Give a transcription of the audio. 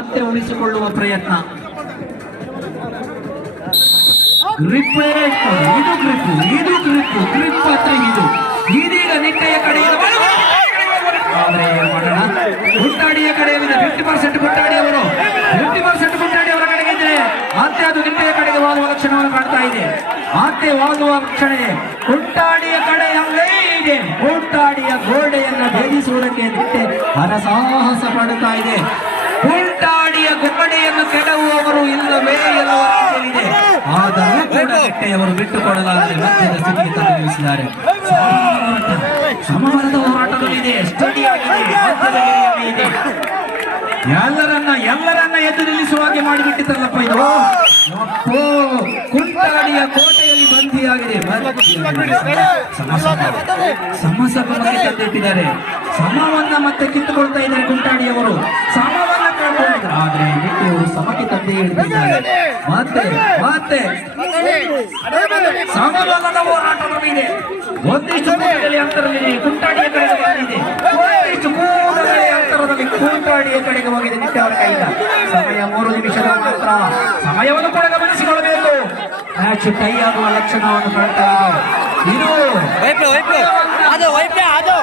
ಮತ್ತೆ ಉಳಿಸಿಕೊಳ್ಳುವ ಪ್ರಯತ್ನ. ಇದು ಗ್ರಿಪ್ ಇದು ಗ್ರಿಪ್ ಗ್ರಿಪ್ ಹತ್ರ ಇದು. ಇದೀಗ ನಿಟ್ಟೆಯ ಕಡೆಯಿಂದ ಮಾಡೋಣ ಗುಟ್ಟಾಡಿಯ ಕಡೆಯಿಂದ ಫಿಫ್ಟಿ ಪರ್ಸೆಂಟ್ ಗುಟ್ಟಾಡಿ ಅವರು ಫಿಫ್ಟಿ ಪರ್ಸೆಂಟ್ ಗುಟ್ಟಾಡಿ ಅವರ ಕಡೆಗೆ ಇದ್ರೆ ಮತ್ತೆ ಅದು ನಿಟ್ಟೆಯ ಕಡೆಗೆ ವಾಗುವ ಲಕ್ಷಣವನ್ನು ಕಾಣ್ತಾ ಇದೆ. ಮತ್ತೆ ವಾಗುವ ಲಕ್ಷಣ ಇದೆ ಗುಟ್ಟಾಡಿಯ ಕಡೆ ಅಲ್ಲೇ ಇದೆ. ಗುಟ್ಟಾಡಿಯ ಗೋಡೆಯನ್ನ ಭೇದಿಸುವುದಕ್ಕೆ ನಿಟ್ಟೆ ಹರಸಾಹಸ ಪಡುತ್ತಾ ಇದೆ. ಗುಂಟಾಡಿಯ ಗುಮ್ಮಡೆಯನ್ನು ಕೆಡವುವವರು ಇಲ್ಲವೇ ಇದೆ ಆದರೂ ಕೂಡ ನಿಟ್ಟೆಯವರು ಬಿಟ್ಟುಕೊಡಲಾಗದೆ ಮಧ್ಯದ ಇದೆ ಎಲ್ಲರನ್ನ ಎಲ್ಲರನ್ನ ಎದ್ದು ನಿಲ್ಲಿಸುವ ಹಾಗೆ ಮಾಡಿಬಿಟ್ಟಿದ್ದಲ್ಲಪ್ಪ ಇದು ಕುಂಟಾಡಿಯ ಕೋಟೆಯಲ್ಲಿ ಬಂಧಿಯಾಗಿದೆ ಸಮಸ್ಯೆ ಸಮ ಸಮವನ್ನ ಮತ್ತೆ ಕಿತ್ತುಕೊಳ್ತಾ ಇದ್ದಾರೆ ಕುಂಟಾಡಿಯವರು ಕಳ್ಕೊಂಡಿದ್ದಾರೆ ಆದ್ರೆ ನಿಟ್ಟಿಯವರು ಸಮಕ್ಕೆ ತಂದೆ ಹಿಡಿದಿದ್ದಾರೆ ಮತ್ತೆ ಮತ್ತೆ. ಸಮಬಲದ ಹೋರಾಟವಿದೆ ಒಂದಿಷ್ಟು ಕೂಡಲೇ ಅಂತರದಲ್ಲಿ ಕುಂಟಾಡಿಯ ಕಡೆಗೆ ಬಂದಿದೆ. ಒಂದಿಷ್ಟು ಕೂಡಲೇ ಅಂತರದಲ್ಲಿ ಕುಂಟಾಡಿಯ ಕಡೆಗೆ ಹೋಗಿದೆ ನಿಟ್ಟವರ ಕೈಯಿಂದ. ಸಮಯ ಮೂರು ನಿಮಿಷದ ಮಾತ್ರ. ಸಮಯವನ್ನು ಕೂಡ ಗಮನಿಸಿಕೊಳ್ಳಬೇಕು. ಮ್ಯಾಚ್ ಟೈ ಆಗುವ ಲಕ್ಷಣವನ್ನು ಕಾಣ್ತಾ ಇದೆ. ಇದು ಅದು ಅದು.